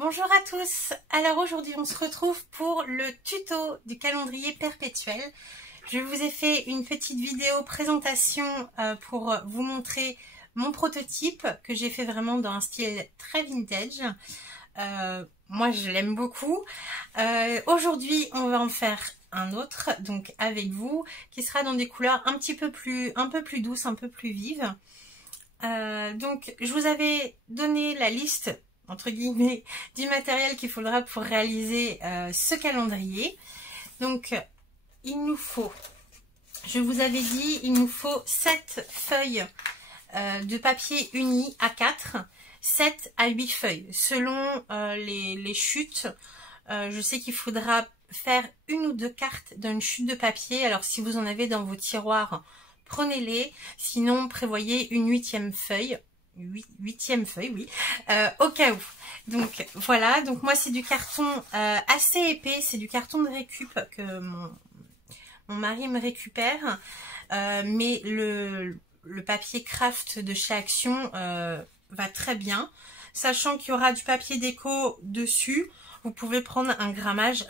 Bonjour à tous, alors aujourd'hui on se retrouve pour le tuto du calendrier perpétuel. Je vous ai fait une petite vidéo présentation pour vous montrer mon prototype que j'ai fait vraiment dans un style très vintage. Moi je l'aime beaucoup. Aujourd'hui on va en faire un autre, donc avec vous, qui sera dans des couleurs un peu plus douces, un peu plus vives. Donc je vous avais donné la liste entre guillemets du matériel qu'il faudra pour réaliser ce calendrier. Donc il nous faut, je vous avais dit, il nous faut 7 feuilles de papier uni A4, 7 à 8 feuilles selon les chutes. Je sais qu'il faudra faire une ou deux cartes d'une chute de papier. Alors si vous en avez dans vos tiroirs, prenez-les, sinon prévoyez une 8e feuille. 8e feuille, oui, au cas où. Donc voilà, donc moi c'est du carton assez épais, c'est du carton de récup que mon mari me récupère, mais le papier craft de chez Action va très bien, sachant qu'il y aura du papier déco dessus. Vous pouvez prendre un grammage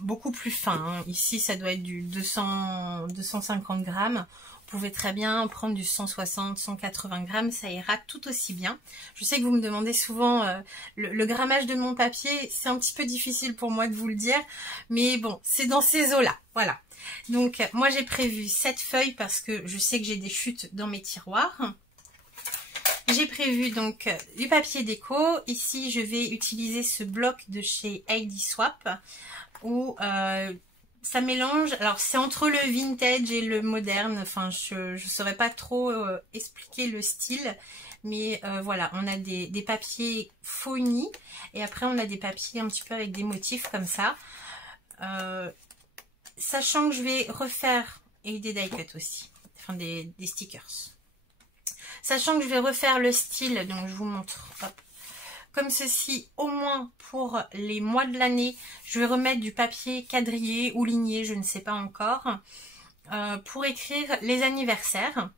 beaucoup plus fin, hein. Ici ça doit être du 250 grammes. Vous pouvez très bien prendre du 160, 180 grammes, ça ira tout aussi bien. Je sais que vous me demandez souvent le grammage de mon papier, c'est un petit peu difficile pour moi de vous le dire, mais bon, c'est dans ces eaux-là, voilà. Donc moi j'ai prévu 7 feuilles parce que je sais que j'ai des chutes dans mes tiroirs. J'ai prévu donc du papier déco. Ici je vais utiliser ce bloc de chez ID Swap où ça mélange, alors c'est entre le vintage et le moderne, enfin je saurais pas trop expliquer le style, mais voilà, on a des papiers faux unis et après on a des papiers un petit peu avec des motifs comme ça, sachant que je vais refaire, et des die cut aussi, enfin des stickers, sachant que je vais refaire le style, donc je vous montre, hop, comme ceci, au moins pour les mois de l'année. Je vais remettre du papier quadrillé ou ligné, je ne sais pas encore, pour écrire les anniversaires.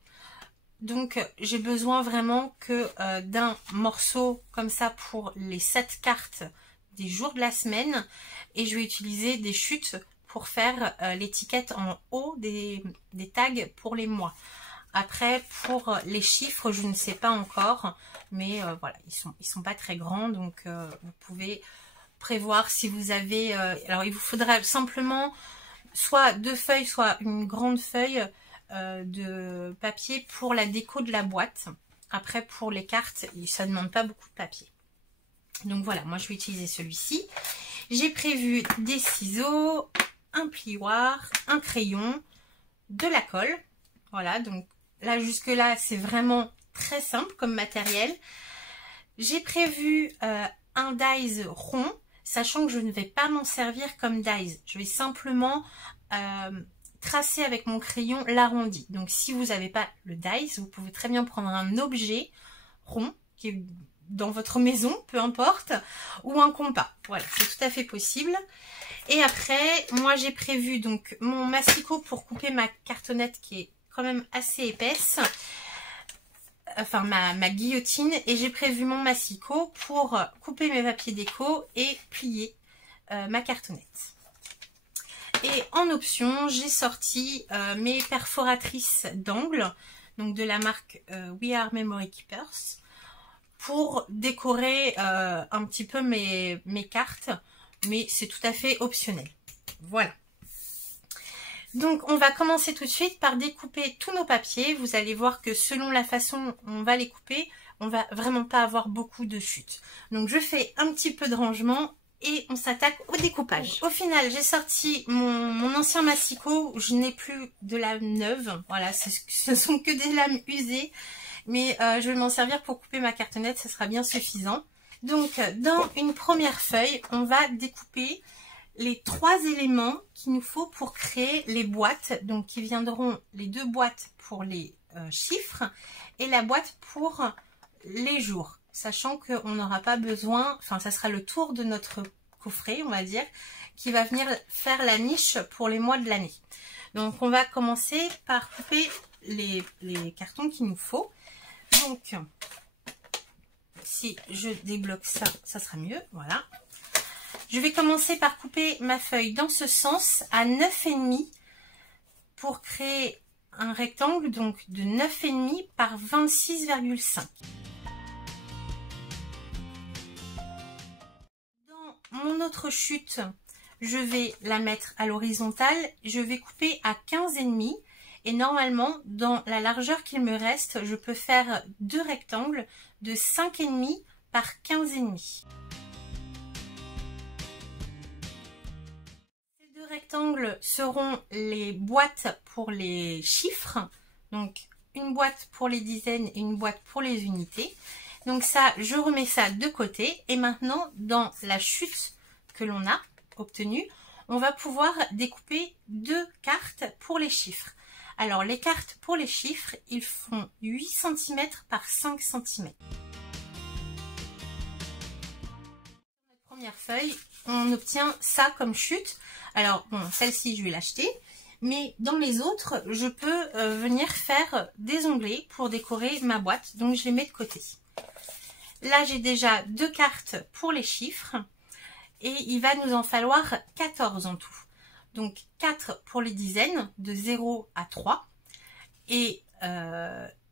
Donc j'ai besoin vraiment que d'un morceau comme ça pour les 7 cartes des jours de la semaine, et je vais utiliser des chutes pour faire l'étiquette en haut des tags pour les mois. Après, pour les chiffres, je ne sais pas encore, mais voilà, ils sont pas très grands, donc vous pouvez prévoir si vous avez... alors, il vous faudra simplement soit 2 feuilles, soit une grande feuille de papier pour la déco de la boîte. Après, pour les cartes, ça ne demande pas beaucoup de papier. Donc voilà, moi je vais utiliser celui-ci. J'ai prévu des ciseaux, un plioir, un crayon, de la colle. Voilà, donc là, jusque-là, c'est vraiment très simple comme matériel. J'ai prévu un dies rond, sachant que je ne vais pas m'en servir comme dies. Je vais simplement tracer avec mon crayon l'arrondi. Donc, si vous n'avez pas le dies, vous pouvez très bien prendre un objet rond qui est dans votre maison, peu importe, ou un compas. Voilà, c'est tout à fait possible. Et après, moi, j'ai prévu donc mon massicot pour couper ma cartonnette qui est quand même assez épaisse, enfin ma guillotine, et j'ai prévu mon massicot pour couper mes papiers déco et plier ma cartonnette. Et en option, j'ai sorti mes perforatrices d'angle, donc de la marque We Are Memory Keepers, pour décorer un petit peu mes cartes, mais c'est tout à fait optionnel. Voilà. Donc on va commencer tout de suite par découper tous nos papiers. Vous allez voir que selon la façon dont on va les couper, on va vraiment pas avoir beaucoup de chutes. Donc je fais un petit peu de rangement et on s'attaque au découpage. Au final, j'ai sorti mon ancien massicot. Je n'ai plus de lame neuve. Voilà, ce sont que des lames usées. Mais je vais m'en servir pour couper ma cartonnette, ça sera bien suffisant. Donc dans une première feuille, on va découper les 3 éléments qu'il nous faut pour créer les boîtes, donc qui viendront les 2 boîtes pour les chiffres et la boîte pour les jours, sachant qu'on n'aura pas besoin, enfin ça sera le tour de notre coffret, on va dire, qui va venir faire la niche pour les mois de l'année. Donc on va commencer par couper les cartons qu'il nous faut. Donc si je débloque ça, ça sera mieux. Voilà. Je vais commencer par couper ma feuille dans ce sens à 9,5 pour créer un rectangle donc de 9,5 par 26,5. Dans mon autre chute, je vais la mettre à l'horizontale. Je vais couper à 15,5 et normalement, dans la largeur qu'il me reste, je peux faire deux rectangles de 5,5 par 15,5. Rectangles seront les boîtes pour les chiffres, donc une boîte pour les dizaines et une boîte pour les unités. Donc ça, je remets ça de côté et maintenant dans la chute que l'on a obtenue, on va pouvoir découper deux cartes pour les chiffres. Alors les cartes pour les chiffres, ils font 8 cm par 5 cm. Première feuille, on obtient ça comme chute. Alors bon, celle-ci je vais l'acheter, mais dans les autres je peux venir faire des onglets pour décorer ma boîte, donc je les mets de côté. Là j'ai déjà deux cartes pour les chiffres et il va nous en falloir 14 en tout. Donc 4 pour les dizaines de 0 à 3 et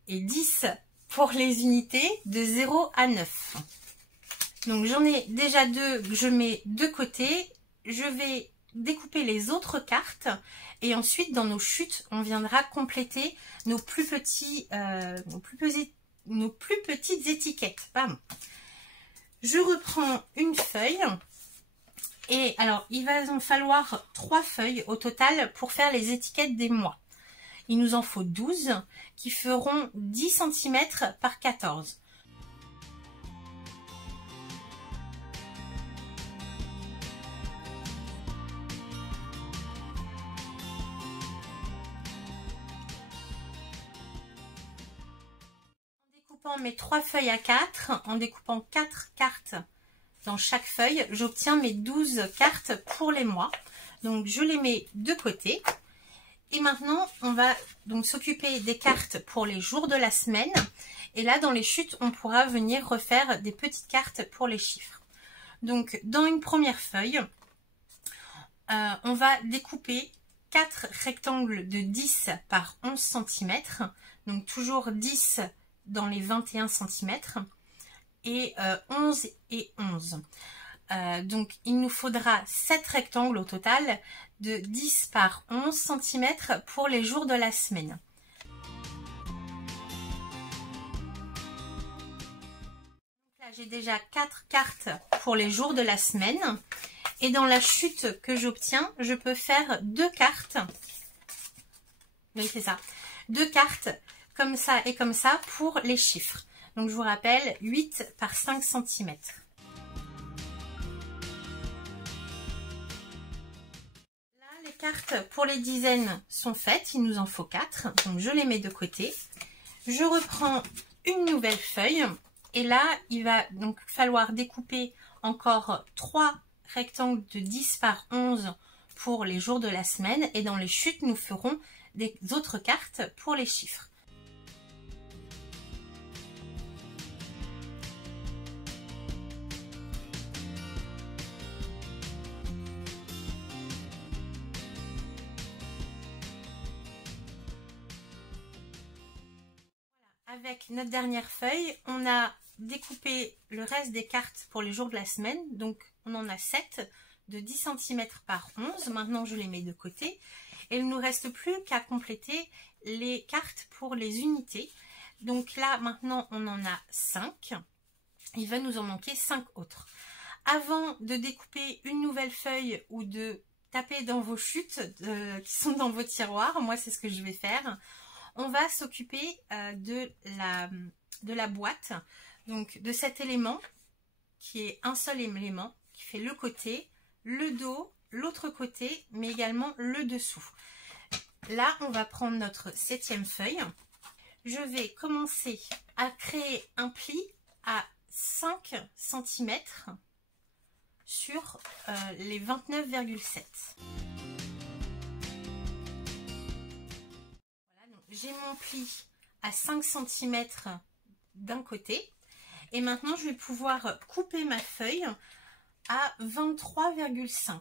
10 pour les unités de 0 à 9. Donc j'en ai déjà deux que je mets de côté. Je vais découper les autres cartes et ensuite dans nos chutes on viendra compléter nos plus petites étiquettes. Pardon. Je reprends une feuille et alors il va en falloir 3 feuilles au total pour faire les étiquettes des mois. Il nous en faut 12 qui feront 10 cm par 14. Mes 3 feuilles à 4, en découpant 4 cartes dans chaque feuille, j'obtiens mes 12 cartes pour les mois. Donc je les mets de côté. Et maintenant, on va donc s'occuper des cartes pour les jours de la semaine. Et là, dans les chutes, on pourra venir refaire des petites cartes pour les chiffres. Donc dans une première feuille, on va découper 4 rectangles de 10 par 11 cm. Donc toujours 10 dans les 21 cm et 11 et 11. Donc il nous faudra 7 rectangles au total de 10 par 11 cm pour les jours de la semaine. Là j'ai déjà 4 cartes pour les jours de la semaine et dans la chute que j'obtiens, je peux faire 2 cartes. Oui, c'est ça. 2 cartes comme ça et comme ça pour les chiffres. Donc je vous rappelle 8 par 5 cm. Là les cartes pour les dizaines sont faites, il nous en faut 4. Donc je les mets de côté. Je reprends une nouvelle feuille et là il va donc falloir découper encore 3 rectangles de 10 par 11 pour les jours de la semaine et dans les chutes nous ferons des autres cartes pour les chiffres. Avec notre dernière feuille, on a découpé le reste des cartes pour les jours de la semaine. Donc, on en a 7 de 10 cm par 11. Maintenant, je les mets de côté. Et il ne nous reste plus qu'à compléter les cartes pour les unités. Donc là, maintenant, on en a 5. Il va nous en manquer 5 autres. Avant de découper une nouvelle feuille ou de taper dans vos chutes qui sont dans vos tiroirs, moi, c'est ce que je vais faire. On va s'occuper de la boîte, donc de cet élément qui est un seul élément, qui fait le côté, le dos, l'autre côté, mais également le dessous. Là, on va prendre notre 7e feuille. Je vais commencer à créer un pli à 5 cm sur les 29,7. J'ai mon pli à 5 cm d'un côté Et maintenant, je vais pouvoir couper ma feuille à 23,5.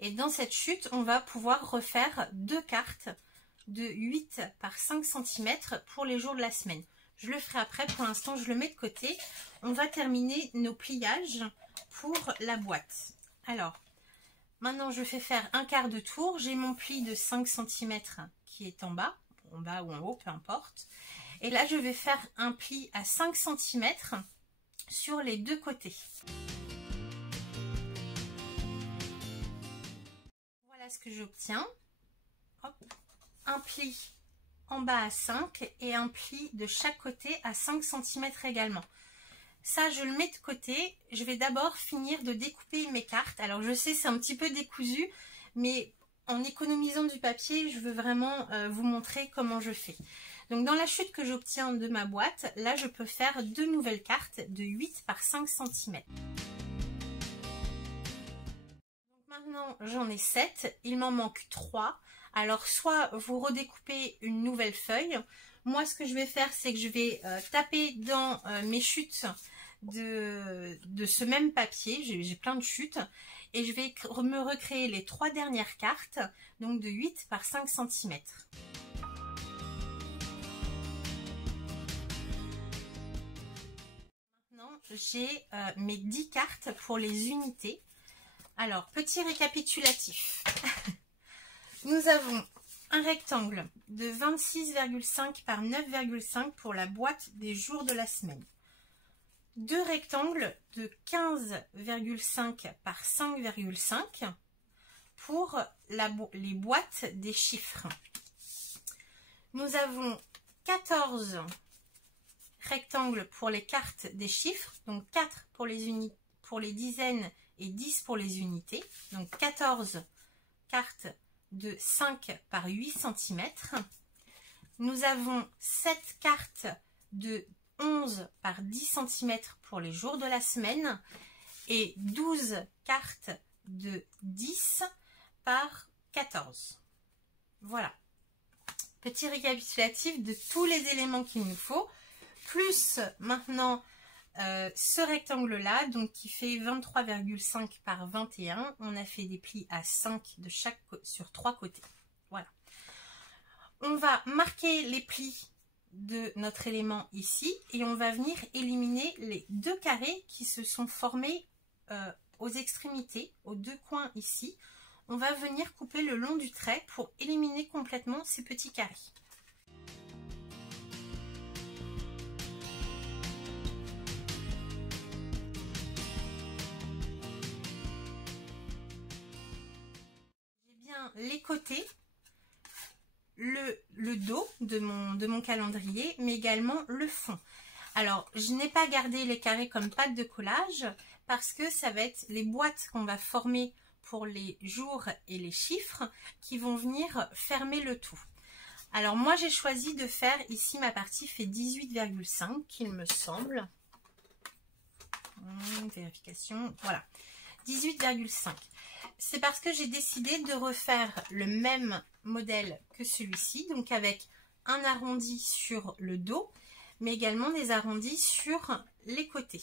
Et dans cette chute, on va pouvoir refaire 2 cartes de 8 par 5 cm pour les jours de la semaine. Je le ferai après, pour l'instant je le mets de côté. On va terminer nos pliages pour la boîte. Alors, maintenant je fais faire un quart de tour. J'ai mon pli de 5 cm qui est en bas ou en haut, peu importe. Et là je vais faire un pli à 5 cm sur les deux côtés. Voilà ce que j'obtiens. Un pli en bas à 5 et un pli de chaque côté à 5 cm également. Ça, je le mets de côté. Je vais d'abord finir de découper mes cartes. Alors, je sais, c'est un petit peu décousu, mais en économisant du papier, je veux vraiment vous montrer comment je fais. Donc, dans la chute que j'obtiens de ma boîte, là, je peux faire 2 nouvelles cartes de 8 par 5 cm. Donc, maintenant, j'en ai 7. Il m'en manque 3. Alors, soit vous redécoupez une nouvelle feuille. Moi, ce que je vais faire, c'est que je vais taper dans mes chutes de ce même papier. J'ai plein de chutes. Et je vais me recréer les 3 dernières cartes, donc de 8 par 5 cm. Maintenant, j'ai mes 10 cartes pour les unités. Alors, petit récapitulatif. Nous avons un rectangle de 26,5 par 9,5 pour la boîte des jours de la semaine. 2 rectangles de 15,5 par 5,5 pour les boîtes des chiffres. Nous avons 14 rectangles pour les cartes des chiffres, donc 4 pour les dizaines et 10 pour les unités. Donc 14 cartes de 5 par 8 cm. Nous avons 7 cartes de 11 par 10 cm pour les jours de la semaine et 12 cartes de 10 par 14. Voilà. Petit récapitulatif de tous les éléments qu'il nous faut, plus maintenant ce rectangle là, donc qui fait 23,5 par 21. On a fait des plis à 5 de chaque sur 3 côtés. Voilà. On va marquer les plis de notre élément ici et on va venir éliminer les 2 carrés qui se sont formés aux extrémités, aux 2 coins ici. On va venir couper le long du trait pour éliminer complètement ces petits carrés. Les côtés, le dos de mon calendrier, mais également le fond. Alors, je n'ai pas gardé les carrés comme pâte de collage parce que ça va être les boîtes qu'on va former pour les jours et les chiffres qui vont venir fermer le tout. Alors, moi, j'ai choisi de faire, ici, ma partie fait 18,5, il me semble. Vérification, voilà. 18,5. C'est parce que j'ai décidé de refaire le même modèle que celui-ci, donc avec un arrondi sur le dos, mais également des arrondis sur les côtés.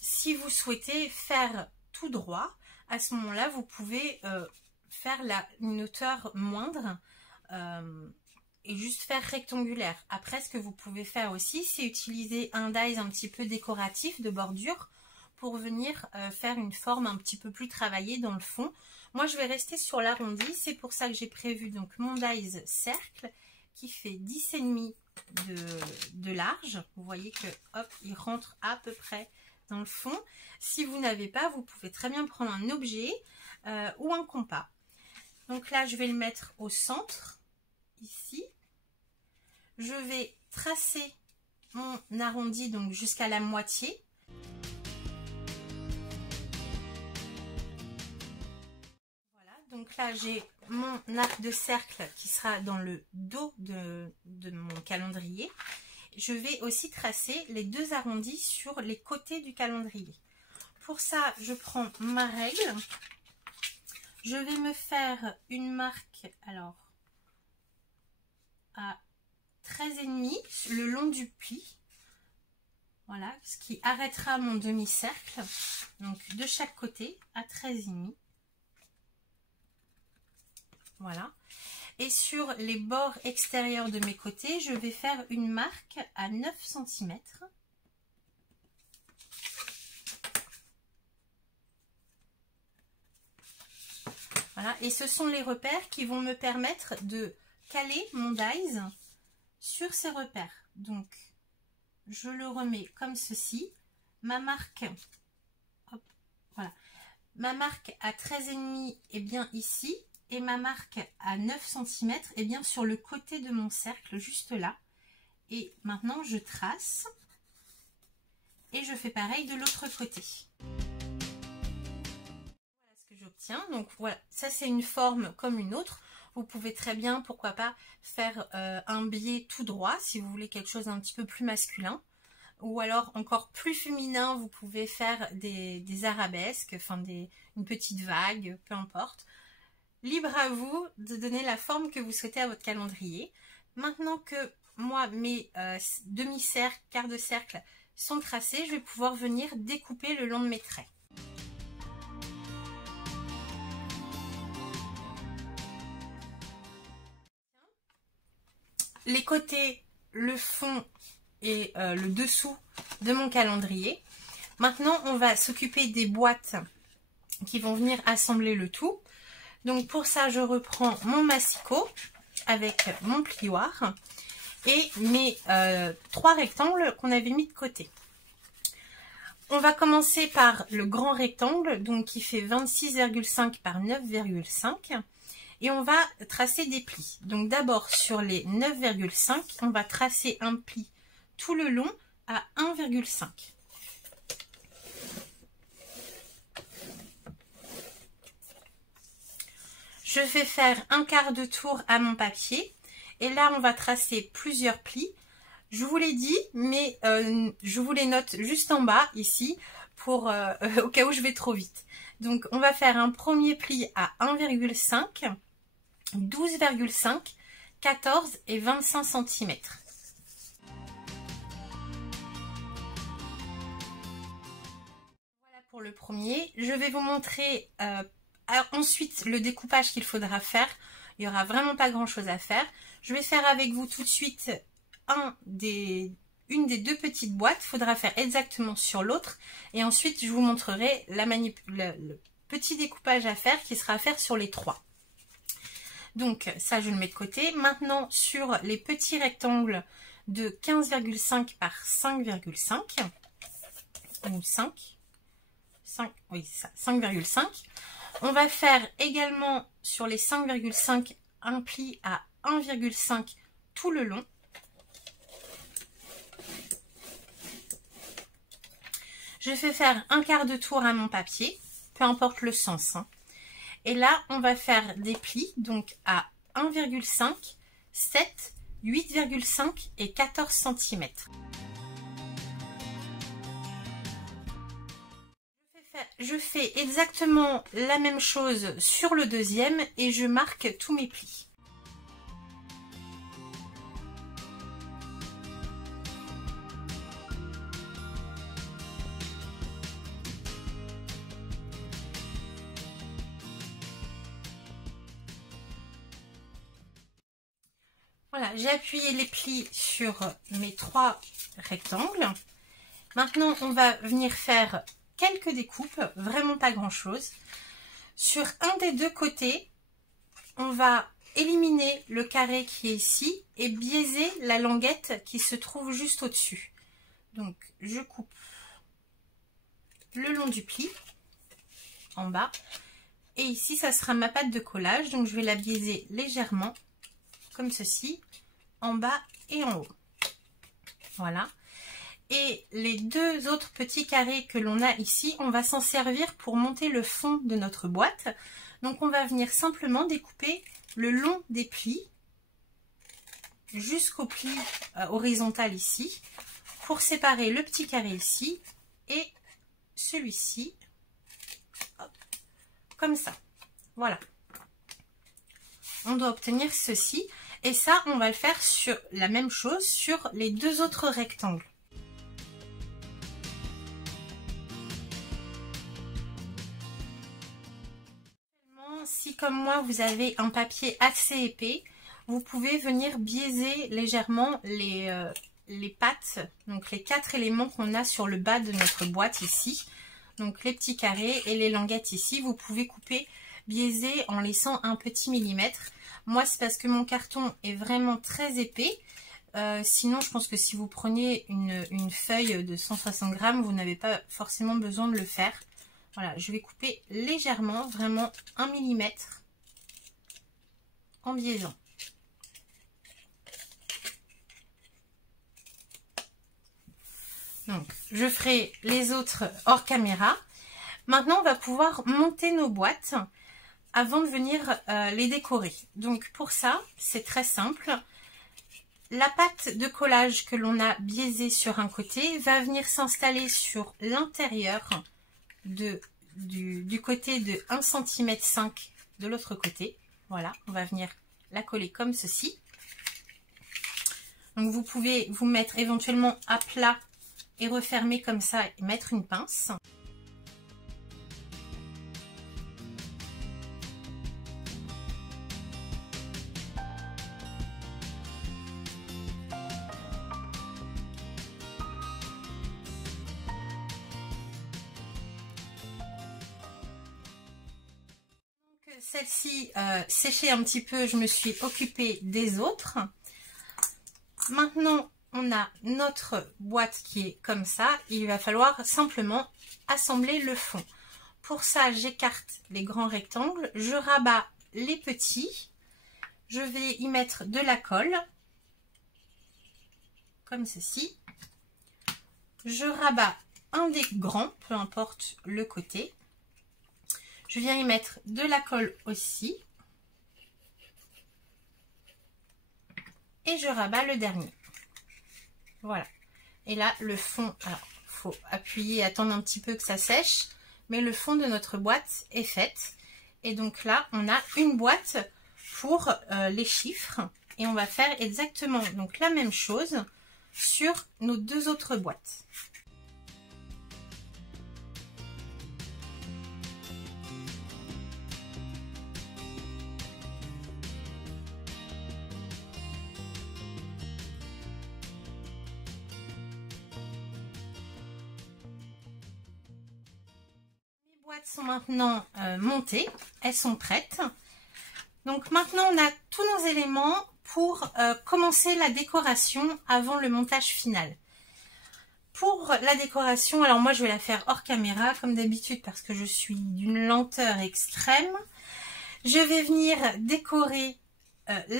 Si vous souhaitez faire tout droit, à ce moment-là, vous pouvez faire une hauteur moindre et juste faire rectangulaire. Après, ce que vous pouvez faire aussi, c'est utiliser un dies un petit peu décoratif de bordure pour venir faire une forme un petit peu plus travaillée dans le fond. Moi, je vais rester sur l'arrondi. C'est pour ça que j'ai prévu donc mon dies cercle qui fait 10,5 de large. Vous voyez que hop, il rentre à peu près dans le fond. Si vous n'avez pas, vous pouvez très bien prendre un objet ou un compas. Donc là, je vais le mettre au centre, ici. Je vais tracer mon arrondi donc jusqu'à la moitié. Donc là, j'ai mon arc de cercle qui sera dans le dos de mon calendrier. Je vais aussi tracer les 2 arrondis sur les côtés du calendrier. Pour ça, je prends ma règle. Je vais me faire une marque alors à 13,5 le long du pli. Voilà, ce qui arrêtera mon demi-cercle. Donc de chaque côté à 13,5. Voilà. Et sur les bords extérieurs de mes côtés, je vais faire une marque à 9 cm. Voilà, et ce sont les repères qui vont me permettre de caler mon dies sur ces repères. Donc, je le remets comme ceci. Ma marque, hop, voilà, ma marque à 13,5 est bien ici. Et ma marque à 9 cm est bien sur le côté de mon cercle, juste là. Et maintenant, je trace. Et je fais pareil de l'autre côté. Voilà ce que j'obtiens. Donc voilà, ça c'est une forme comme une autre. Vous pouvez très bien, pourquoi pas, faire un biais tout droit si vous voulez quelque chose d'un petit peu plus masculin. Ou alors encore plus féminin, vous pouvez faire des arabesques, enfin une petite vague, peu importe. Libre à vous de donner la forme que vous souhaitez à votre calendrier. Maintenant que moi, mes demi-cercles, quarts de cercle sont tracés, je vais pouvoir venir découper le long de mes traits. Les côtés, le fond et le dessous de mon calendrier. Maintenant, on va s'occuper des boîtes qui vont venir assembler le tout. Donc pour ça, je reprends mon massicot avec mon plioir et mes 3 rectangles qu'on avait mis de côté. On va commencer par le grand rectangle, donc qui fait 26,5 par 9,5. Et on va tracer des plis. Donc d'abord sur les 9,5, on va tracer un pli tout le long à 1,5. Je vais faire un quart de tour à mon papier et là on va tracer plusieurs plis. Je vous l'ai dit, mais je vous les note juste en bas ici pour au cas où je vais trop vite. Donc on va faire un premier pli à 1,5, 12,5, 14 et 25 cm. Voilà pour le premier. Je vais vous montrer ensuite le découpage qu'il faudra faire. Il n'y aura vraiment pas grand chose à faire. Je vais faire avec vous tout de suite une des 2 petites boîtes. Il faudra faire exactement sur l'autre. Et ensuite, je vous montrerai le petit découpage à faire qui sera à faire sur les 3. Donc, ça, je le mets de côté. Maintenant, sur les petits rectangles de 15,5 par 5,5, ou 5, oui, ça, 5,5. On va faire également sur les 5,5 un pli à 1,5 tout le long. Je fais faire un quart de tour à mon papier, peu importe le sens. Et là, on va faire des plis donc à 1,5, 7, 8,5 et 14 cm. Je fais exactement la même chose sur le deuxième et je marque tous mes plis. Voilà, j'ai appuyé les plis sur mes 3 rectangles. Maintenant, on va venir faire quelques découpes, vraiment pas grand chose. Sur un des 2 côtés, on va éliminer le carré qui est ici et biaiser la languette qui se trouve juste au-dessus. Donc je coupe le long du pli, en bas, et ici ça sera ma pâte de collage, donc je vais la biaiser légèrement, comme ceci, en bas et en haut. Voilà. Et les 2 autres petits carrés que l'on a ici, on va s'en servir pour monter le fond de notre boîte. Donc on va venir simplement découper le long des plis jusqu'au pli horizontal ici pour séparer le petit carré ici et celui-ci, comme ça. Voilà. On doit obtenir ceci. Et ça, on va le faire sur la même chose sur les 2 autres rectangles. Si comme moi, vous avez un papier assez épais, vous pouvez venir biaiser légèrement les pattes, donc les 4 éléments qu'on a sur le bas de notre boîte ici. Donc les petits carrés et les languettes ici, vous pouvez couper, biaiser en laissant un petit millimètre. Moi, c'est parce que mon carton est vraiment très épais. Sinon, je pense que si vous preniez une feuille de 160 grammes, vous n'avez pas forcément besoin de le faire. Voilà, je vais couper légèrement, vraiment 1 millimètre en biaisant. Donc, je ferai les autres hors caméra. Maintenant, on va pouvoir monter nos boîtes avant de venir les décorer. Donc, pour ça, c'est très simple. La pâte de collage que l'on a biaisée sur un côté va venir s'installer sur l'intérieur du côté de 1,5 cm de l'autre côté. Voilà, on va venir la coller comme ceci. Donc, vous pouvez vous mettre éventuellement à plat et refermer comme ça et mettre une pince. Celle-ci séchée un petit peu, je me suis occupée des autres. Maintenant, on a notre boîte qui est comme ça. Il va falloir simplement assembler le fond. Pour ça, j'écarte les grands rectangles. Je rabats les petits. Je vais y mettre de la colle. Comme ceci. Je rabats un des grands, peu importe le côté. Je viens y mettre de la colle aussi. Et je rabats le dernier. Voilà. Et là, le fond, alors, il faut appuyer et attendre un petit peu que ça sèche. Mais le fond de notre boîte est fait. Et donc là, on a une boîte pour les chiffres. Et on va faire exactement donc la même chose sur nos 2 autres boîtes. Sont maintenant montées, elles sont prêtes. Donc maintenant on a tous nos éléments pour commencer la décoration avant le montage final. Pour la décoration, alors moi je vais la faire hors caméra comme d'habitude parce que je suis d'une lenteur extrême. Je vais venir décorer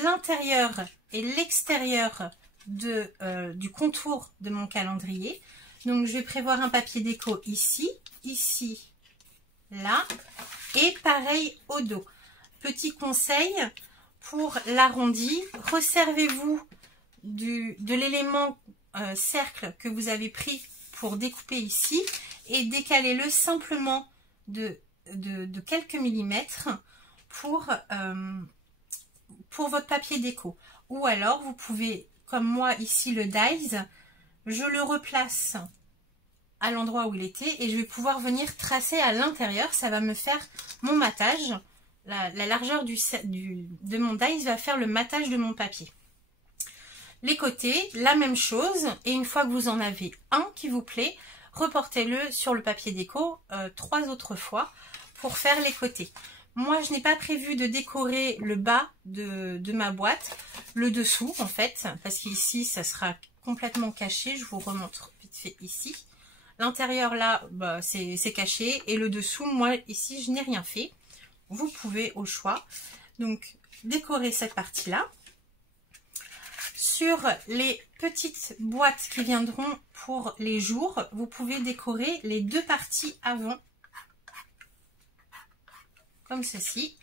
l'intérieur et l'extérieur du contour de mon calendrier. Donc je vais prévoir un papier déco ici, ici, là, et pareil au dos. Petit conseil pour l'arrondi, resservez-vous de l'élément cercle que vous avez pris pour découper ici et décalez-le simplement de quelques millimètres pour votre papier déco. Ou alors vous pouvez, comme moi ici le dies, je le replace à l'endroit où il était et je vais pouvoir venir tracer à l'intérieur. Ça va me faire mon matage. La largeur de mon dies va faire le matage de mon papier. Les côtés, la même chose. Et une fois que vous en avez un qui vous plaît, reportez-le sur le papier déco 3 autres fois pour faire les côtés. Moi, je n'ai pas prévu de décorer le bas de ma boîte, le dessous en fait, parce qu'ici, ça sera complètement caché. Je vous remontre vite fait ici. L'intérieur là, bah, c'est caché. Et le dessous, moi ici, je n'ai rien fait. Vous pouvez au choix. Donc, décorer cette partie-là. Sur les petites boîtes qui viendront pour les jours, vous pouvez décorer les 2 parties avant. Comme ceci.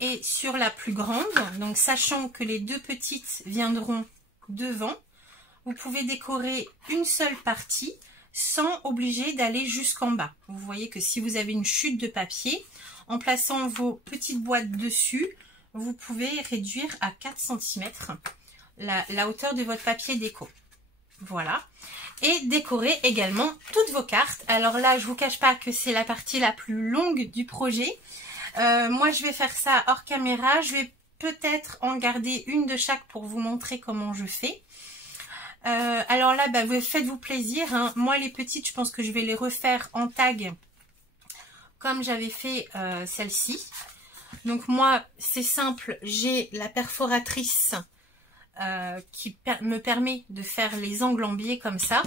Et sur la plus grande, donc sachant que les 2 petites viendront devant, vous pouvez décorer une seule partie sans obliger d'aller jusqu'en bas. Vous voyez que si vous avez une chute de papier, en plaçant vos petites boîtes dessus, vous pouvez réduire à 4 cm la hauteur de votre papier déco. Voilà. Et décorer également toutes vos cartes. Alors là, je vous cache pas que c'est la partie la plus longue du projet. Moi, je vais faire ça hors caméra. Je vais peut-être en garder une de chaque pour vous montrer comment je fais. Alors là, bah, faites-vous plaisir, hein. Moi, les petites, je pense que je vais les refaire en tag comme j'avais fait celle-ci. Donc moi, c'est simple, j'ai la perforatrice qui me permet de faire les angles en biais comme ça.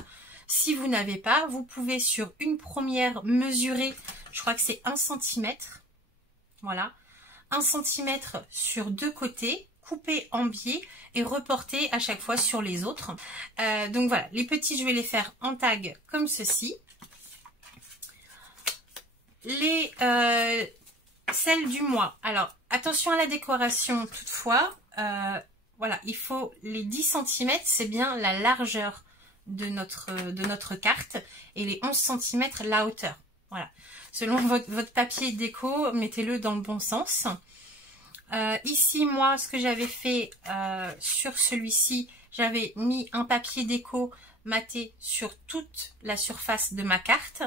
Si vous n'avez pas, vous pouvez sur une première mesurer, je crois que c'est 1 cm. Voilà, 1 cm sur 2 côtés, couper en biais et reporter à chaque fois sur les autres. Donc voilà, les petits, je vais les faire en tag comme ceci. Celles du mois. Alors, attention à la décoration toutefois. Voilà, il faut les 10 cm, c'est bien la largeur de notre carte. Et les 11 cm, la hauteur. Voilà. Selon votre papier déco, mettez-le dans le bon sens. Ici, moi, ce que j'avais fait sur celui-ci, j'avais mis un papier déco maté sur toute la surface de ma carte.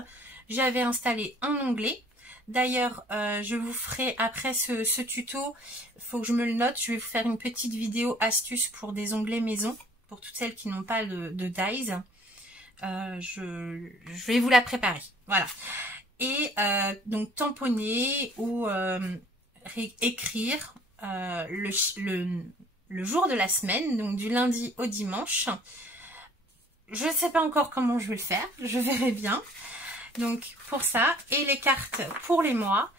J'avais installé un onglet. D'ailleurs, je vous ferai après ce tuto, il faut que je me le note, je vais vous faire une petite vidéo astuce pour des onglets maison, pour toutes celles qui n'ont pas de dies. Je vais vous la préparer. Voilà. Et donc tamponner ou écrire le jour de la semaine, donc du lundi au dimanche. Je ne sais pas encore comment je vais le faire, je verrai bien. Donc pour ça, et les cartes pour les mois,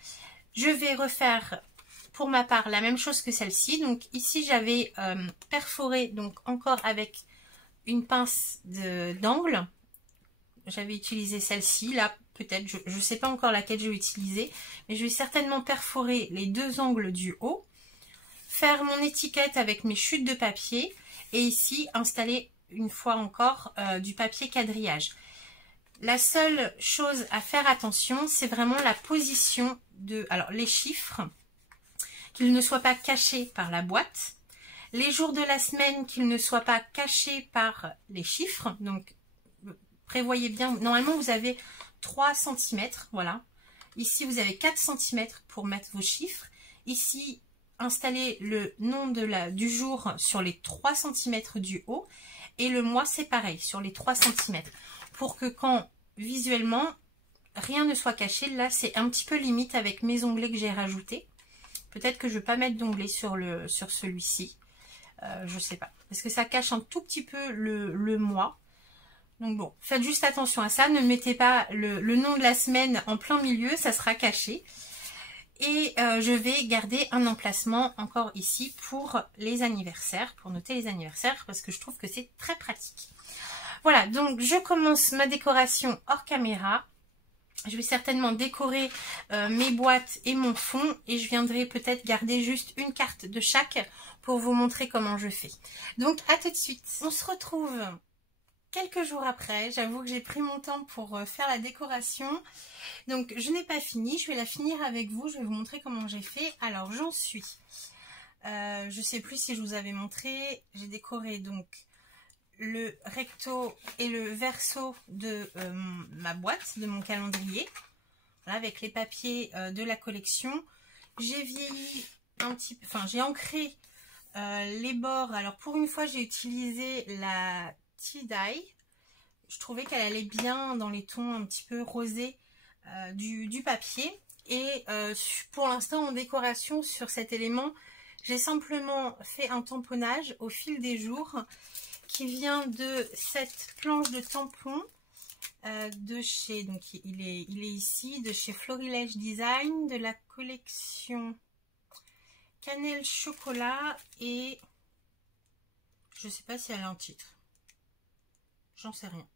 je vais refaire pour ma part la même chose que celle-ci. Donc ici j'avais perforé, donc encore avec une pince d'angle. J'avais utilisé celle-ci, là peut-être, je ne sais pas encore laquelle je vais utiliser, mais je vais certainement perforer les 2 angles du haut, faire mon étiquette avec mes chutes de papier et ici installer une fois encore du papier quadrillage. La seule chose à faire attention, c'est vraiment la position alors les chiffres, qu'ils ne soient pas cachés par la boîte, les jours de la semaine, qu'ils ne soient pas cachés par les chiffres. Donc prévoyez bien, normalement vous avez 3 cm, voilà. Ici vous avez 4 cm pour mettre vos chiffres. Ici, installez le nom du jour sur les 3 cm du haut et le mois c'est pareil, sur les 3 cm. Pour que quand visuellement rien ne soit caché. Là c'est un petit peu limite avec mes onglets que j'ai rajoutés. Peut-être que je ne vais pas mettre d'onglet sur celui-ci. Je sais pas. Parce que ça cache un tout petit peu le mois. Donc bon, faites juste attention à ça. Ne mettez pas le nom de la semaine en plein milieu. Ça sera caché. Et je vais garder un emplacement encore ici pour les anniversaires. Pour noter les anniversaires. Parce que je trouve que c'est très pratique. Voilà, donc je commence ma décoration hors caméra. Je vais certainement décorer mes boîtes et mon fond. Et je viendrai peut-être garder juste une carte de chaque pour vous montrer comment je fais. Donc à tout de suite. On se retrouve quelques jours après. J'avoue que j'ai pris mon temps pour faire la décoration. Donc je n'ai pas fini. Je vais la finir avec vous. Je vais vous montrer comment j'ai fait. Alors j'en suis. Je ne sais plus si je vous avais montré. J'ai décoré donc le recto et le verso de ma boîte, de mon calendrier, voilà, avec les papiers de la collection. J'ai vieilli un petit peu, enfin j'ai ancré les bords. Alors pour une fois j'ai utilisé la tie-dye. Je trouvais qu'elle allait bien dans les tons un petit peu rosés du papier. Et pour l'instant en décoration sur cet élément, j'ai simplement fait un tamponnage au fil des jours qui vient de cette planche de tampon de chez, donc il est ici, de chez Florilège Design, de la collection Cannelle Chocolat, et je sais pas si elle a un titre, j'en sais rien.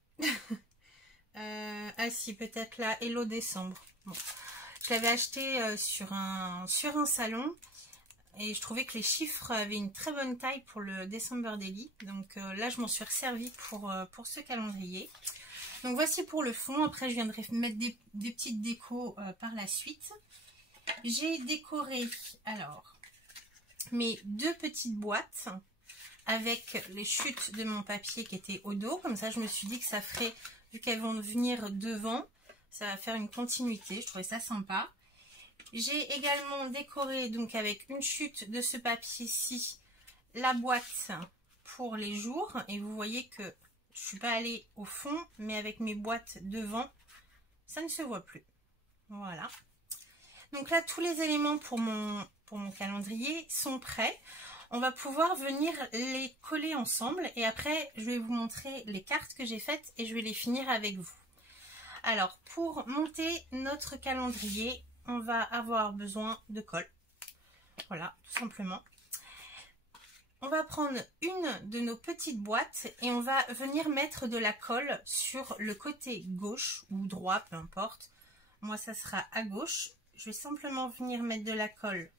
Ah si, peut-être là, Hello Décembre. Bon. Je l'avais acheté sur un salon. Et je trouvais que les chiffres avaient une très bonne taille pour le December Daily. Donc là, je m'en suis resservie pour ce calendrier. Donc voici pour le fond. Après, je viendrai mettre des petites décos par la suite. J'ai décoré, alors, mes 2 petites boîtes avec les chutes de mon papier qui étaient au dos. Comme ça, je me suis dit que ça ferait, vu qu'elles vont venir devant, ça va faire une continuité. Je trouvais ça sympa. J'ai également décoré donc avec une chute de ce papier-ci la boîte pour les jours. Et vous voyez que je suis pas allée au fond, mais avec mes boîtes devant, ça ne se voit plus. Voilà. Donc là, tous les éléments pour mon calendrier sont prêts. On va pouvoir venir les coller ensemble et après, je vais vous montrer les cartes que j'ai faites et je vais les finir avec vous. Alors, pour monter notre calendrier, on va avoir besoin de colle. Voilà, tout simplement. On va prendre une de nos petites boîtes et on va venir mettre de la colle sur le côté gauche ou droit, peu importe. Moi, ça sera à gauche. Je vais simplement venir mettre de la colle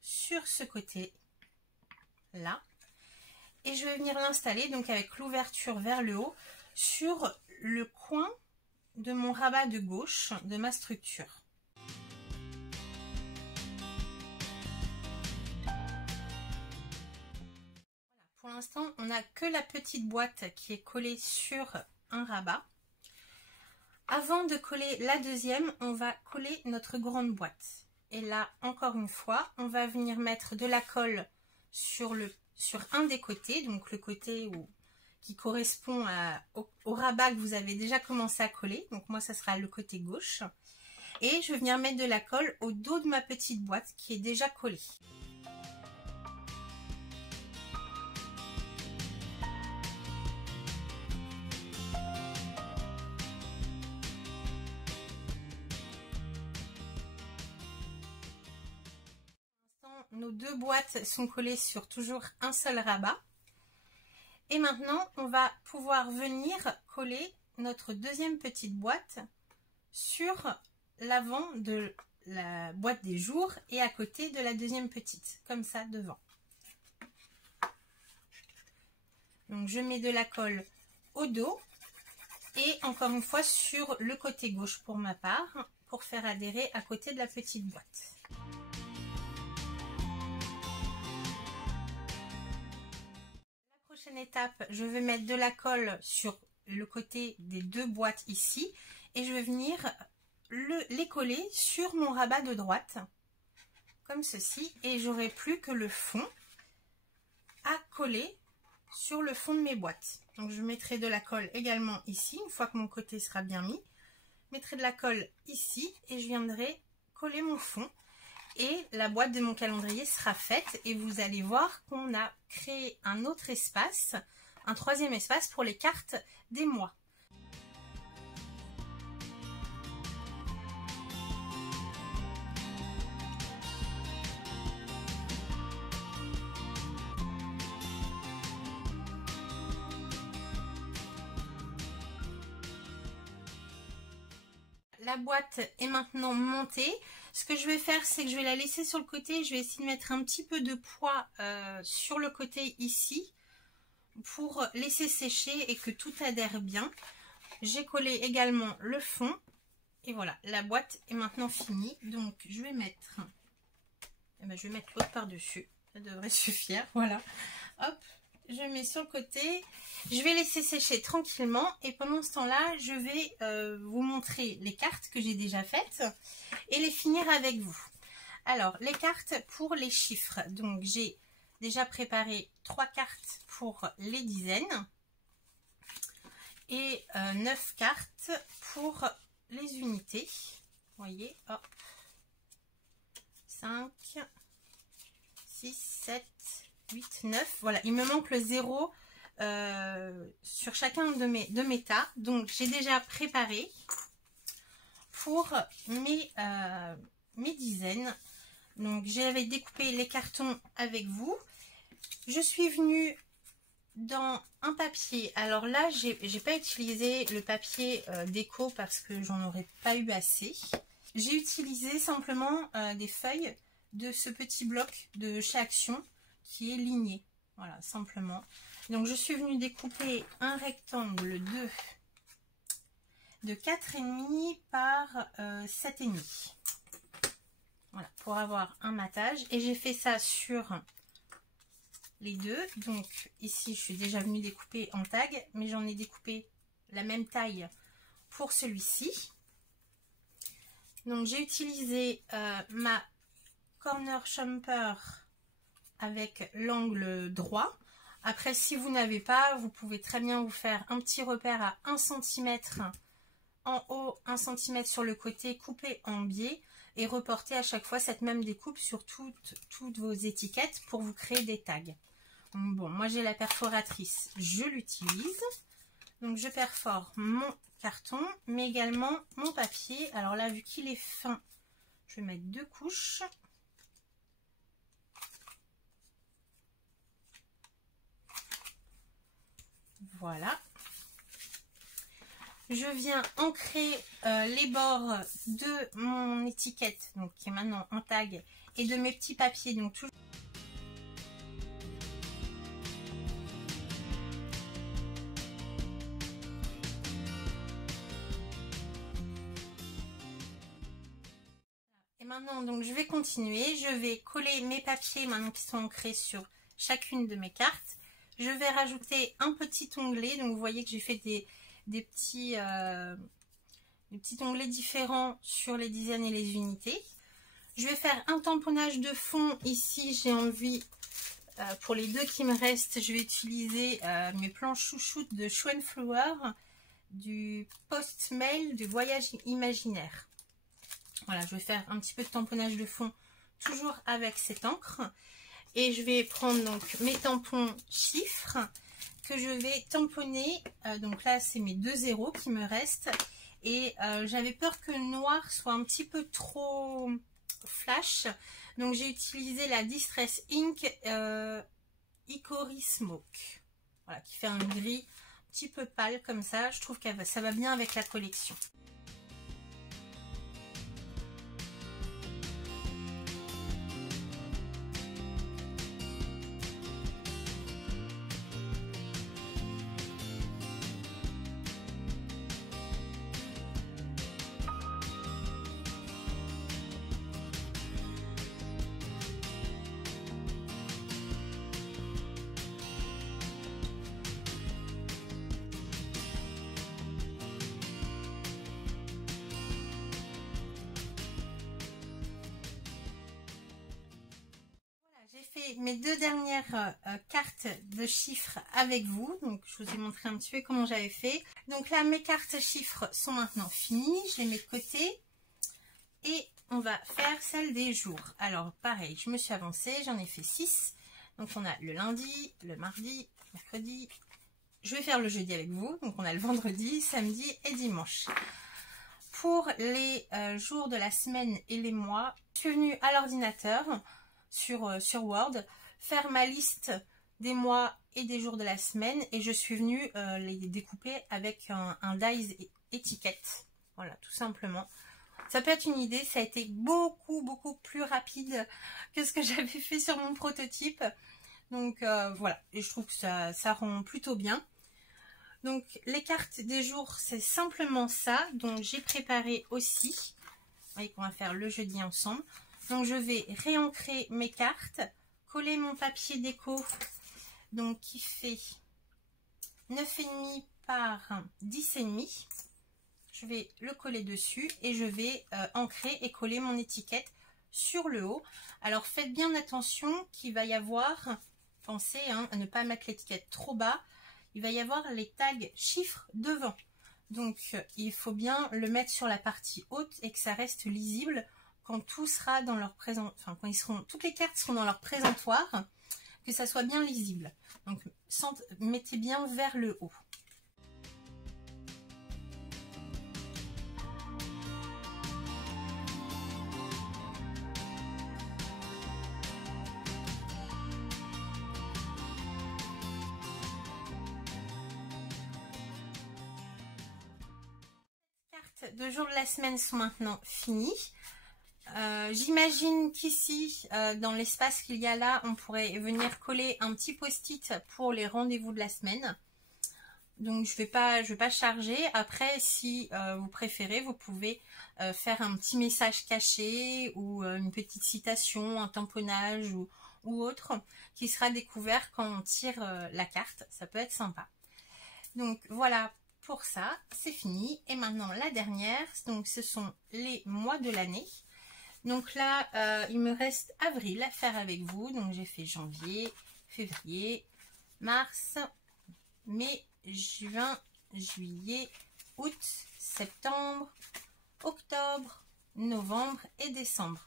sur ce côté là. Et je vais venir l'installer donc avec l'ouverture vers le haut sur le coin de mon rabat de gauche de ma structure. Pour l'instant, on n'a que la petite boîte qui est collée sur un rabat. Avant de coller la deuxième, on va coller notre grande boîte. Et là, encore une fois, on va venir mettre de la colle sur un des côtés, donc le côté qui correspond au rabat que vous avez déjà commencé à coller. Donc moi, ça sera le côté gauche. Et je vais venir mettre de la colle au dos de ma petite boîte qui est déjà collée. Nos 2 boîtes sont collées sur toujours un seul rabat. Et maintenant, on va pouvoir venir coller notre deuxième petite boîte sur l'avant de la boîte des jours et à côté de la deuxième petite, comme ça devant. Donc je mets de la colle au dos et encore une fois sur le côté gauche pour ma part, pour faire adhérer à côté de la petite boîte. Prochaine étape, je vais mettre de la colle sur le côté des 2 boîtes ici et je vais venir les coller sur mon rabat de droite comme ceci et j'aurai plus que le fond à coller sur le fond de mes boîtes. Donc je mettrai de la colle également ici une fois que mon côté sera bien mis. Je mettrai de la colle ici et je viendrai coller mon fond. Et la boîte de mon calendrier sera faite et vous allez voir qu'on a créé un autre espace, un 3e espace pour les cartes des mois. La boîte est maintenant montée. Ce que je vais faire, c'est que je vais la laisser sur le côté. Je vais essayer de mettre un petit peu de poids sur le côté ici pour laisser sécher et que tout adhère bien. J'ai collé également le fond. Et voilà, la boîte est maintenant finie. Donc, je vais mettre l'autre par-dessus. Ça devrait suffire. Voilà. Hop. Je mets sur le côté, je vais laisser sécher tranquillement et pendant ce temps-là, je vais vous montrer les cartes que j'ai déjà faites et les finir avec vous. Alors, les cartes pour les chiffres. Donc, j'ai déjà préparé 3 cartes pour les dizaines et 9 cartes pour les unités. Vous voyez, hop, 5, 6, 7... 8, 9, voilà, il me manque le 0 sur chacun de mes tas. Donc j'ai déjà préparé pour mes dizaines. Donc j'avais découpé les cartons avec vous. Je suis venue dans un papier. Alors là, j'ai pas utilisé le papier déco parce que j'en aurais pas eu assez. J'ai utilisé simplement des feuilles de ce petit bloc de chez Action qui est ligné, voilà, simplement. Donc je suis venue découper un rectangle de 4,5 par 7,5. Voilà, pour avoir un matage. Et j'ai fait ça sur les deux. Donc ici, je suis déjà venue découper en tag, mais j'en ai découpé la même taille pour celui-ci. Donc j'ai utilisé ma corner shumper avec l'angle droit. Après, si vous n'avez pas, vous pouvez très bien vous faire un petit repère à 1 cm en haut, 1 cm sur le côté, couper en biais et reporter à chaque fois cette même découpe sur toutes vos étiquettes pour vous créer des tags. Bon, moi j'ai la perforatrice, je l'utilise. Donc je perfore mon carton, mais également mon papier. Alors là, vu qu'il est fin, je vais mettre 2 couches. Voilà. Je viens ancrer les bords de mon étiquette, donc qui est maintenant en tag, et de mes petits papiers. Donc toujours. Et maintenant, donc je vais continuer. Je vais coller mes papiers maintenant qui sont ancrés sur chacune de mes cartes. Je vais rajouter un petit onglet. Donc vous voyez que j'ai fait des petits onglets différents sur les dizaines et les unités. Je vais faire un tamponnage de fond. Ici, j'ai envie, pour les deux qui me restent, je vais utiliser mes planches chouchoutes de Schoenflower, du post-mail du voyage imaginaire. Voilà, je vais faire un petit peu de tamponnage de fond, toujours avec cette encre. Et je vais prendre donc mes tampons chiffres que je vais tamponner. Donc là, c'est mes 2 zéros qui me restent. Et j'avais peur que le noir soit un petit peu trop flash. Donc j'ai utilisé la Distress Ink Hickory Smoke. Voilà, qui fait un gris un petit peu pâle comme ça. Je trouve que ça va bien avec la collection. J'ai fait mes 2 dernières cartes de chiffres avec vous. Donc, je vous ai montré un petit peu comment j'avais fait. Donc là, mes cartes chiffres sont maintenant finies. Je les mets de côté. Et on va faire celle des jours. Alors, pareil, je me suis avancée. J'en ai fait 6. Donc, on a le lundi, le mardi, mercredi. Je vais faire le jeudi avec vous. Donc, on a le vendredi, samedi et dimanche. Pour les jours de la semaine et les mois, je suis venue à l'ordinateur sur Word, faire ma liste des mois et des jours de la semaine et je suis venue les découper avec un dies étiquette. Voilà, tout simplement. Ça peut être une idée, ça a été beaucoup plus rapide que ce que j'avais fait sur mon prototype. Donc voilà, et je trouve que ça rend plutôt bien. Donc les cartes des jours, c'est simplement ça. Donc j'ai préparé aussi. Vous voyez qu'on va faire le jeudi ensemble. Donc je vais réancrer mes cartes, coller mon papier déco, donc qui fait 9,5 par 10,5. Je vais le coller dessus et je vais ancrer et coller mon étiquette sur le haut. Alors faites bien attention qu'il va y avoir, pensez à ne pas mettre l'étiquette trop bas, il va y avoir les tags chiffres devant. Donc il faut bien le mettre sur la partie haute et que ça reste lisible quand tout sera dans leur présent, enfin quand toutes les cartes seront dans leur présentoir, que ça soit bien lisible. Donc mettez bien vers le haut. Les cartes de jour de la semaine sont maintenant finies. J'imagine qu'ici, dans l'espace qu'il y a là, on pourrait venir coller un petit post-it pour les rendez-vous de la semaine. Donc je vais pas charger. Après, si vous préférez, vous pouvez faire un petit message caché ou une petite citation, un tamponnage ou autre qui sera découvert quand on tire la carte. Ça peut être sympa. Donc voilà pour ça, c'est fini. Et maintenant la dernière, donc ce sont les mois de l'année. Donc là, il me reste avril à faire avec vous. Donc j'ai fait janvier, février, mars, mai, juin, juillet, août, septembre, octobre, novembre et décembre.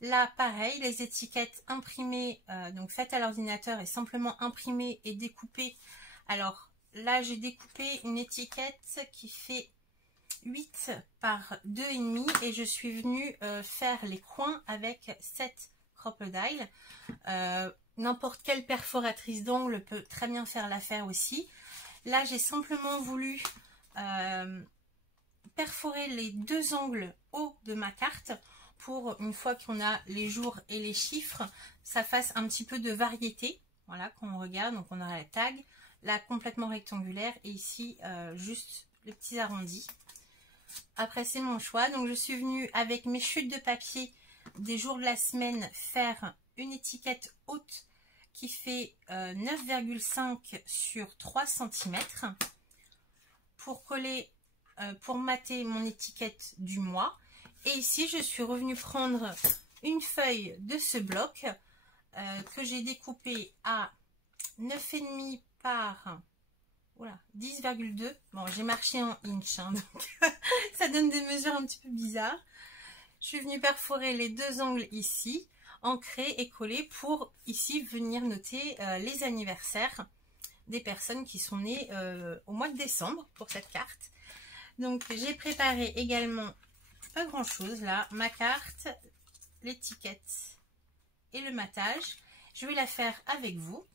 Là, pareil, les étiquettes imprimées, donc faites à l'ordinateur et simplement imprimées et découpées. Alors là, j'ai découpé une étiquette qui fait 8 par 2,5 et je suis venue faire les coins avec 7 crocodile. N'importe quelle perforatrice d'ongles peut très bien faire l'affaire aussi. Là, j'ai simplement voulu perforer les 2 angles hauts de ma carte pour, une fois qu'on a les jours et les chiffres, ça fasse un petit peu de variété. Voilà, quand on regarde, donc on aura la tag, là complètement rectangulaire et ici juste les petits arrondis. Après, c'est mon choix. Donc, je suis venue avec mes chutes de papier des jours de la semaine faire une étiquette haute qui fait 9,5 sur 3 cm pour coller, pour mater mon étiquette du mois. Et ici, je suis revenue prendre une feuille de ce bloc que j'ai découpé à 9,5 par 10,2. Bon, j'ai marché en inch, hein, donc ça donne des mesures un petit peu bizarres. Je suis venue perforer les 2 angles ici, ancrer et coller pour ici venir noter les anniversaires des personnes qui sont nées au mois de décembre pour cette carte. Donc j'ai préparé également pas grand chose là, ma carte, l'étiquette et le matage. Je vais la faire avec vous.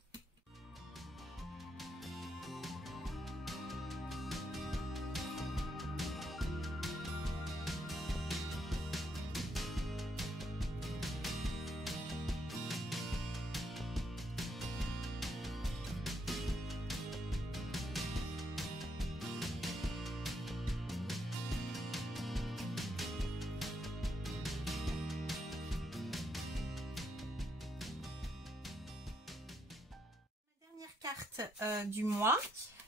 Carte du mois,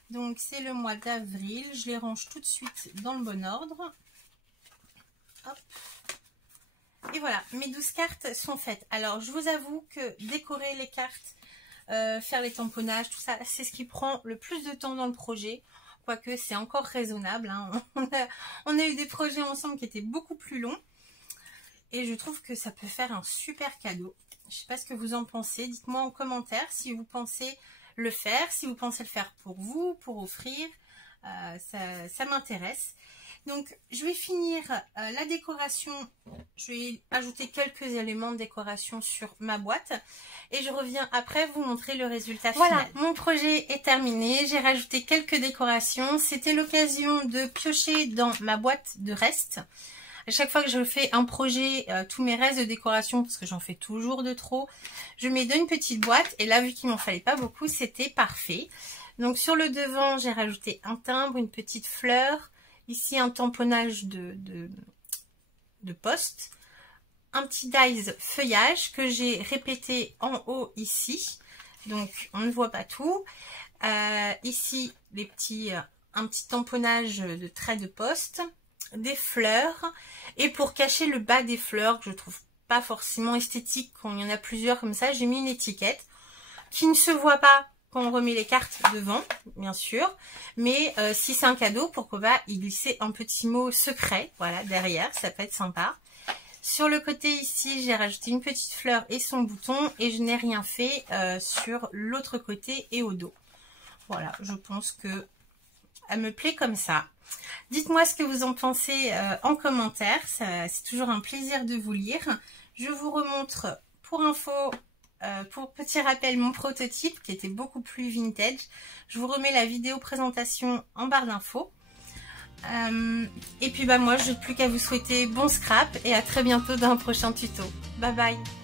donc c'est le mois d'avril. Je les range tout de suite dans le bon ordre. Hop. Et voilà, mes 12 cartes sont faites. Alors je vous avoue que décorer les cartes, faire les tamponnages, tout ça, c'est ce qui prend le plus de temps dans le projet, quoique c'est encore raisonnable, hein. On a eu des projets ensemble qui étaient beaucoup plus longs et je trouve que ça peut faire un super cadeau. Je sais pas ce que vous en pensez, dites-moi en commentaire si vous pensez le faire, si vous pensez le faire pour vous, pour offrir, ça m'intéresse. Donc je vais finir la décoration, je vais ajouter quelques éléments de décoration sur ma boîte et je reviens après vous montrer le résultat final. Voilà, mon projet est terminé, j'ai rajouté quelques décorations, c'était l'occasion de piocher dans ma boîte de restes. À chaque fois que je fais un projet, tous mes restes de décoration, parce que j'en fais toujours de trop, je mets dans une petite boîte. Et là, vu qu'il m'en fallait pas beaucoup, c'était parfait. Donc sur le devant, j'ai rajouté un timbre, une petite fleur. Ici, un tamponnage de poste. Un petit dies feuillage que j'ai répété en haut ici. Donc on ne voit pas tout. Ici, un petit tamponnage de traits de poste. Des fleurs et pour cacher le bas des fleurs que je trouve pas forcément esthétique quand il y en a plusieurs comme ça, j'ai mis une étiquette qui ne se voit pas quand on remet les cartes devant bien sûr, mais si c'est un cadeau, pourquoi pas y glisser un petit mot secret, voilà, derrière, ça peut être sympa. Sur le côté ici, j'ai rajouté une petite fleur et son bouton et je n'ai rien fait sur l'autre côté et au dos. Voilà, je pense que elle me plaît comme ça. Dites-moi ce que vous en pensez en commentaire, c'est toujours un plaisir de vous lire. Je vous remontre pour info, pour petit rappel, mon prototype qui était beaucoup plus vintage. Je vous remets la vidéo présentation en barre d'infos. Et puis moi je n'ai plus qu'à vous souhaiter bon scrap et à très bientôt dans un prochain tuto. Bye bye.